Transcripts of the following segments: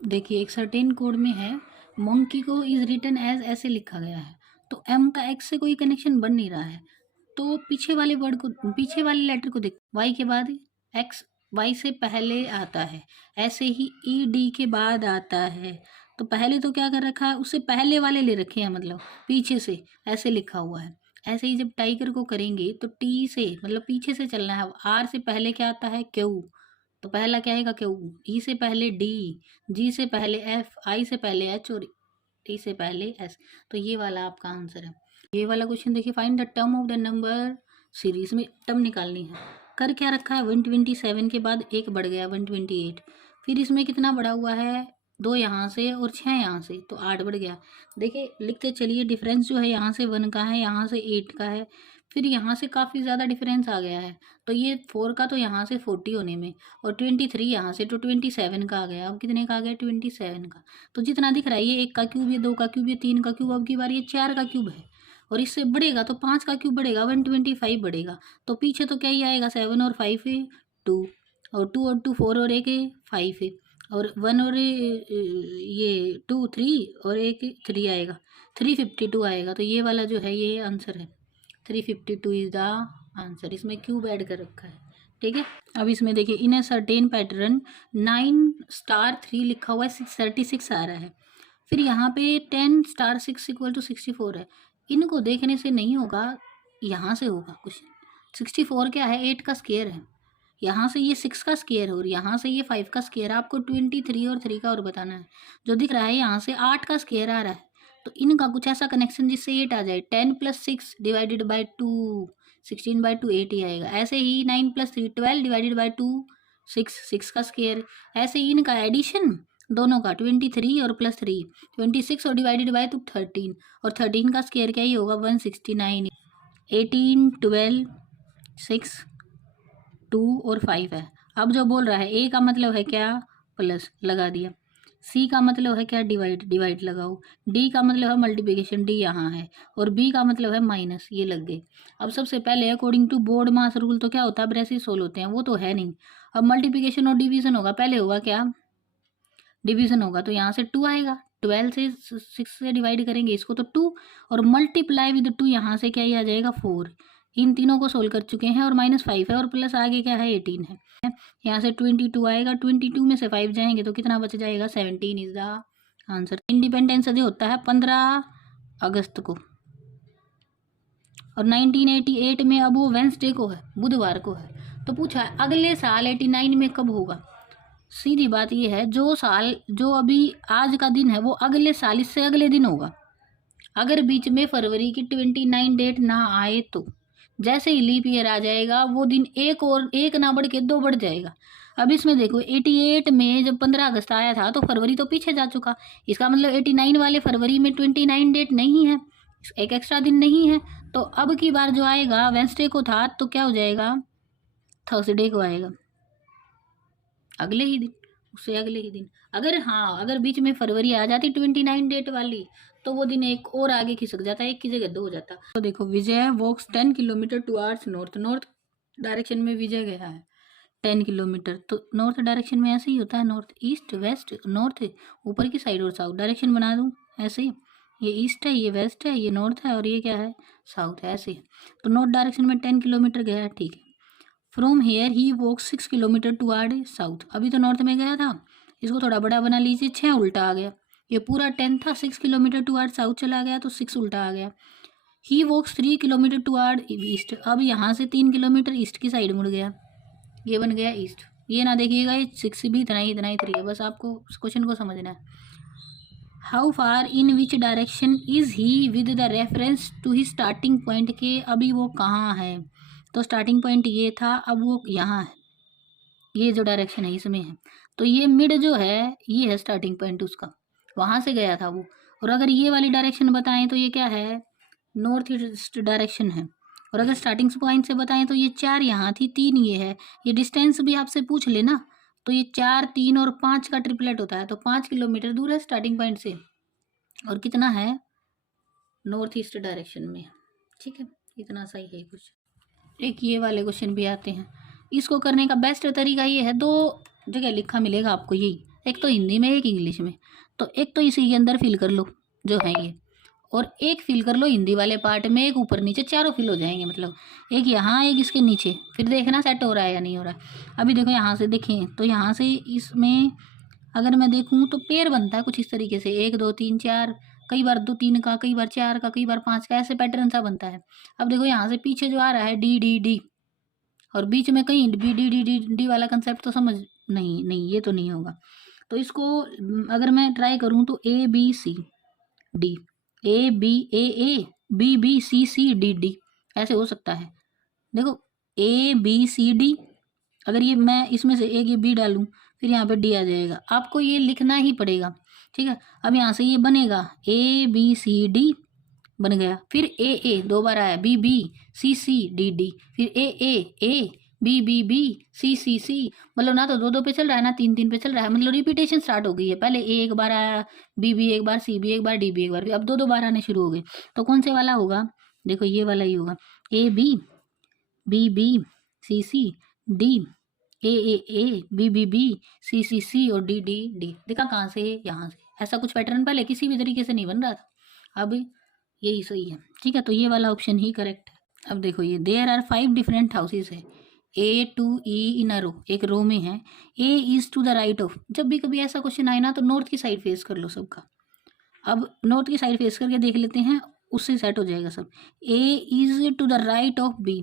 देखिए एक certain code में है मंकी को इज रिटन एज ऐसे लिखा गया है, तो एम का एक्स से कोई कनेक्शन बन नहीं रहा है, तो पीछे वाले वर्ड को, पीछे वाले लेटर को देख, वाई के बाद एक्स, वाई से पहले आता है, ऐसे ही ई डी के बाद आता है, तो पहले तो क्या कर रखा है, उससे पहले वाले ले रखे हैं, मतलब पीछे से ऐसे लिखा हुआ है। ऐसे ही जब टाइगर को करेंगे तो टी से मतलब पीछे से चलना है, आर से पहले क्या आता है, क्यू, तो पहला क्या आएगा क्यू, ई से पहले डी, जी से पहले एफ, आई से पहले एच और टी से पहले एस, तो ये वाला आपका आंसर है। ये वाला क्वेश्चन देखिए, find the term of the number series में टर्म निकालनी है। कर क्या रखा है, 127 के बाद एक बढ़ गया 128, फिर इसमें कितना बढ़ा हुआ है, 2 यहाँ से और 6 यहाँ से, तो 8 बढ़ गया। देखिए लिखते चलिए, डिफरेंस जो है यहाँ से 1 का है, यहाँ से 8 का है, फिर यहाँ से काफ़ी ज़्यादा डिफरेंस आ गया है, तो ये 4 का तो यहाँ से 40 होने में, और 23 यहाँ से, तो 27 का आ गया। अब कितने का आ गया, 27 का। तो जितना दिख रहा है ये 1 का क्यूब, ये 2 का क्यूब, ये 3 का क्यूब, अब की बार ये 4 का क्यूब है, और इससे बढ़ेगा तो 5 का क्यूब बढ़ेगा, 125 बढ़ेगा, तो पीछे तो क्या ही आएगा, 7 और 5 है 2, और 2 और 2 4 और 1 है 5 है, और 1 और ये 2 3 और 1 3 आएगा, 352 आएगा। तो ये वाला जो है ये आंसर है, 352 इज द आंसर। इसमें क्यूब ऐड कर रखा है, ठीक है। अब इसमें देखिए, इन ए सर्टेन पैटर्न 9*3 लिखा हुआ है, 636 आ रहा है, फिर यहाँ पे 10*6 = 64 है। इनको देखने से नहीं होगा, यहाँ से होगा क्वेश्चन। 64 क्या है, 8 का स्क्वायर है, यहाँ से ये 6 का स्क्वायर है, और यहाँ से ये 5 का स्क्वायर है। आपको 23 और 3 का और बताना है। जो दिख रहा है यहाँ से 8 का स्क्वायर आ रहा है, तो इनका कुछ ऐसा कनेक्शन जिससे 8 आ जाए। 10 + 6 डिवाइडेड बाई 2, 16/2 8 ही आएगा। ऐसे ही 9 + 3 12 डिवाइडेड बाई 2 6, 6 का स्क्वायर। ऐसे ही इनका एडिशन दोनों का 23 और +3 26 और डिवाइडेड बाई 13, और 13 का स्क्वायर क्या ही होगा, 169। 18 12 6 2 और 5 है। अब जो बोल रहा है, ए का मतलब है क्या, प्लस लगा दिया, सी का मतलब है क्या, डिवाइड, डिवाइड लगाओ, डी का मतलब है मल्टीप्लिकेशन, डी यहाँ है, और बी का मतलब है माइनस, ये लग गए। अब सबसे पहले according to board mass rule तो क्या होता है, ब्रेसिस सोल्व होते हैं, वो तो है नहीं। अब मल्टीप्लिकेशन और डिवीजन होगा, पहले होगा क्या, डिवीजन होगा, तो यहाँ से 2 आएगा, 12 से 6 से डिवाइड करेंगे इसको तो 2, और मल्टीप्लाई विद 2 यहाँ से क्या ही आ जाएगा 4। इन तीनों को सोल्व कर चुके हैं, और -5 है, और प्लस आगे क्या है 18 है। यहाँ से 22 आएगा, 22 में से 5 जाएंगे तो कितना बच जाएगा, 17 is the answer. Independence day होता है 15 अगस्त को, और 1988 में अब वो वेंसडे को है, बुधवार को है। तो पूछा है अगले साल 89 में कब होगा। सीधी बात ये है, जो साल, जो अभी आज का दिन है, वो अगले साल इससे अगले दिन होगा। अगर बीच में फरवरी की 29 डेट ना आए तो जैसे ही लीप ईयर आ जाएगा, वो दिन एक और एक ना बढ़ के 2 बढ़ जाएगा। अब इसमें देखो, 88 में जब 15 अगस्त आया था तो फरवरी तो पीछे जा चुका, इसका मतलब 89 वाले फरवरी में 29 डेट नहीं है, एक एक्स्ट्रा दिन नहीं है। तो अब की बार जो आएगा वेंसडे को था, तो क्या हो जाएगा, थर्सडे को आएगा, अगले ही दिन, उससे अगले ही दिन। अगर हाँ, अगर बीच में फरवरी आ जाती 29 डेट वाली, तो वो दिन एक और आगे खिसक जाता, एक की जगह 2 हो जाता। तो देखो, विजय वॉक्स 10 kilometre towards north, north direction में विजय गया है 10 किलोमीटर, तो नॉर्थ डायरेक्शन में ऐसे ही होता है, नॉर्थ ईस्ट वेस्ट, नॉर्थ ऊपर की साइड और साउथ डायरेक्शन बना दूँ ऐसे ही, ये ईस्ट है, ये वेस्ट है, ये नॉर्थ है, और ये क्या है, साउथ है, ऐसे। तो नॉर्थ डायरेक्शन में 10 किलोमीटर गया है, ठीक है। From here he walk 6 kilometre toward south, अभी तो नॉर्थ में गया था, इसको थोड़ा बड़ा बना लीजिए, 6 उल्टा आ गया, ये पूरा 10 था, 6 किलोमीटर टुवर्ड साउथ चला गया, तो 6 उल्टा आ गया। ही वॉक्स 3 किलोमीटर टुवर्ड ईस्ट, अब यहाँ से 3 किलोमीटर ईस्ट की साइड मुड़ गया, ये बन गया ईस्ट। ये ना देखिएगा, ये 6 भी इतना ही 3 है, बस आपको क्वेश्चन को समझना है। How far in which direction is he with the reference to he starting point, के अभी वो कहाँ है, तो स्टार्टिंग पॉइंट ये था, अब वो यहाँ है, ये जो डायरेक्शन है इसमें है, तो ये मिड जो है ये है स्टार्टिंग पॉइंट उसका, वहाँ से गया था वो। और अगर ये वाली डायरेक्शन बताएं तो ये क्या है, नॉर्थ ईस्ट डायरेक्शन है। और अगर स्टार्टिंग पॉइंट से बताएं तो ये 4 यहाँ थी, 3 ये है, ये डिस्टेंस भी आपसे पूछ लेना, तो ये 4 3 और 5 का ट्रिपलेट होता है, तो 5 किलोमीटर दूर है स्टार्टिंग पॉइंट से, और कितना है, नॉर्थ ईस्ट डायरेक्शन में, ठीक है। इतना सही है क्वेश्चन। एक ये वाले क्वेश्चन भी आते हैं, इसको करने का बेस्ट तरीका ये है, 2 जगह लिखा मिलेगा आपको, यही एक तो हिंदी में एक इंग्लिश में। तो एक तो इसी के अंदर फिल कर लो जो है ये, और एक फिल कर लो हिंदी वाले पार्ट में, एक ऊपर नीचे, चारों फिल हो जाएंगे। मतलब एक यहाँ एक इसके नीचे, फिर देखना सेट हो रहा है या नहीं हो रहा है। अभी देखो यहाँ से देखें तो यहाँ से इसमें अगर मैं देखूँ तो पेयर बनता है कुछ इस तरीके से, 1 2 3 4, कई बार 2 3 का, कई बार 4 का, कई बार 5 का, ऐसे पैटर्न सा बनता है। अब देखो यहाँ से पीछे जो आ रहा है डी डी डी, और बीच में कहीं B D D D D वाला कंसेप्ट तो समझ नहीं, नहीं ये तो नहीं होगा। तो इसको अगर मैं ट्राई करूँ तो A B C D, A B A B B C C D D, ऐसे हो सकता है। देखो ए बी सी डी, अगर ये मैं इसमें से एक ये बी डालूं फिर यहाँ पे डी आ जाएगा, आपको ये लिखना ही पड़ेगा। ठीक है, अब यहाँ से ये बनेगा ए बी सी डी बन गया, फिर ए 2 बार आया, B B C C D D, फिर A B B B C C C, मतलब ना तो 2 2 पे चल रहा है ना 3 3 पे चल रहा है, मतलब रिपीटेशन स्टार्ट हो गई है। पहले ए एक बार आया, बी बी एक बार, सी बी एक बार, डी बी एक बार, अब 2 2 बार आने शुरू हो गए। तो कौन से वाला होगा, देखो ये वाला ही होगा, A B B B C C D, A B B C C C और डी डी डी। देखा कहाँ से, यहाँ से। ऐसा कुछ पैटर्न पहले किसी भी तरीके से नहीं बन रहा था, अब यही सही है। ठीक है, तो ये वाला ऑप्शन ही करेक्ट है। अब देखो ये देयर आर 5 डिफरेंट हाउसेज है, ए टू ई इन अ रो, एक रो में है। A is to the right of, जब भी कभी ऐसा क्वेश्चन आए ना तो नॉर्थ की साइड फेस कर लो सबका। अब नॉर्थ की साइड फेस करके देख लेते हैं, उससे सेट हो जाएगा सब। A is to the right of B,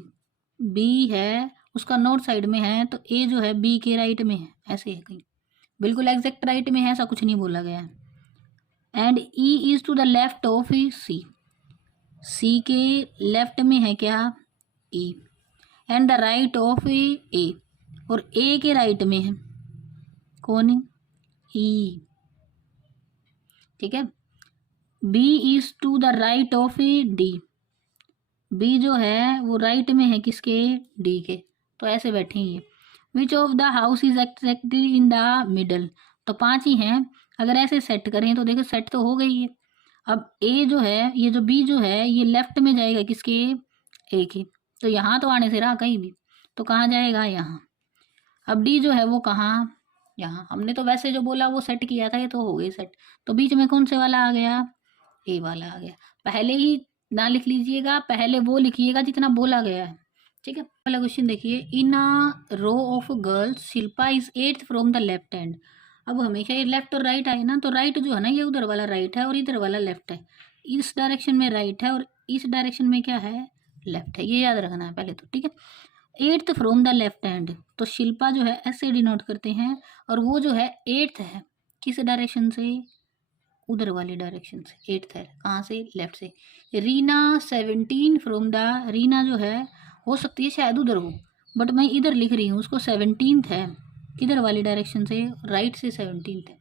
B है उसका नॉर्थ साइड में है, तो ए जो है बी के राइट में है, ऐसे है कहीं, बिल्कुल एग्जैक्ट राइट में है, ऐसा कुछ नहीं बोला गया है। And E is to the left of C, C के लेफ्ट में है क्या, E, and the right of A, और ए के राइट में है कौन है, ई। ठीक है, B is to the right of D, B जो है वो राइट में है किसके, डी के, तो ऐसे बैठेंगे। Which of the house is exactly in the middle, तो 5 ही हैं, अगर ऐसे सेट करें तो देखो सेट तो हो गई है। अब ए जो है, ये जो बी जो है ये लेफ्ट में जाएगा किसके, ए के, तो यहाँ तो आने से रहा कहीं भी, तो कहाँ जाएगा, यहाँ। अब डी जो है वो कहाँ, यहाँ। हमने तो वैसे जो बोला वो सेट किया था, ये तो हो गई सेट, तो बीच में कौन से वाला आ गया, ए वाला आ गया। पहले ही ना लिख लीजिएगा, पहले वो लिखिएगा जितना बोला गया है। ठीक है, पहला क्वेश्चन देखिए, in a row of girls Shilpa is 8th from the left hand. अब हमेशा ये लेफ्ट और राइट आए ना, तो राइट जो है ना ये उधर वाला राइट है और इधर वाला लेफ्ट है, इस डायरेक्शन में राइट है और इस डायरेक्शन में क्या है, लेफ्ट है, ये याद रखना है पहले तो। ठीक है, 8th from the left hand, तो शिल्पा जो है ऐसे डिनोट करते हैं, और वो जो है 8th है किस डायरेक्शन से, उधर वाली डायरेक्शन से, 8th है कहाँ से, लेफ्ट से। रीना 17 फ्रॉम द, रीना जो है हो सकती है शायद उधर हो, बट मैं इधर लिख रही हूँ उसको, 17th है किधर वाली डायरेक्शन से, राइट से 17th है।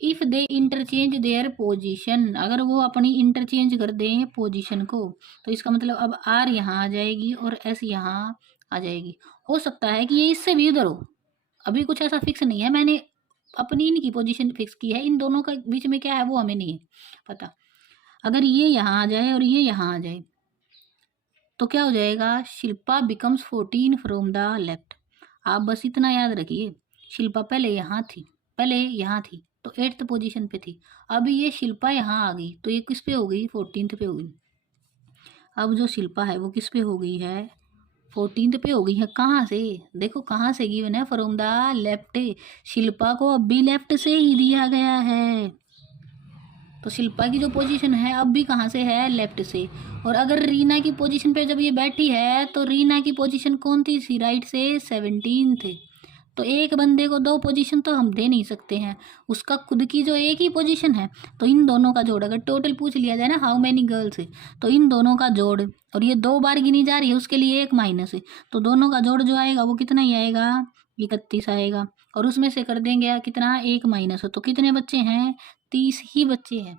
If they interchange their position, अगर वो अपनी इंटरचेंज कर दें पोजीशन को, तो इसका मतलब अब आर यहाँ आ जाएगी और एस यहाँ आ जाएगी। हो सकता है कि ये इससे भी उधर हो, अभी कुछ ऐसा फिक्स नहीं है, मैंने अपनी इनकी पोजीशन फिक्स की है, इन दोनों का बीच में क्या है वो हमें नहीं है पता। अगर ये यहाँ आ जाए और ये यहाँ आ जाए तो क्या हो जाएगा, Shilpa becomes 14 from the left. आप बस इतना याद रखिए, शिल्पा पहले यहाँ थी, पहले यहाँ थी तो 8th पोजीशन पे थी, अब ये शिल्पा यहाँ आ गई तो ये किस पे हो गई, 14th पे हो गई। अब जो शिल्पा है वो किस पे हो गई है, 14th पे हो गई है। कहाँ से, देखो कहाँ से गिवन है, फ्रॉम द लेफ्ट, शिल्पा को अब भी लेफ्ट से ही दिया गया है, तो शिल्पा की जो पोजीशन है अब भी कहाँ से है, लेफ्ट से। और अगर रीना की पोजीशन पे जब ये बैठी है तो रीना की पोजीशन कौन थी, राइट से 17 थे, तो एक बंदे को 2 पोजीशन तो हम दे नहीं सकते हैं, उसका खुद की जो एक ही पोजीशन है, तो इन दोनों का जोड़, अगर टोटल पूछ लिया जाए ना हाउ मैनी गर्ल्स है, तो इन दोनों का जोड़, और ये 2 बार गिनी जा रही है उसके लिए 1 माइनस है, तो दोनों का जोड़ जो आएगा वो कितना ही आएगा, 31 आएगा, और उसमें से कर देंगे कितना, 1 माइनस, तो कितने बच्चे हैं, 30 ही बच्चे हैं।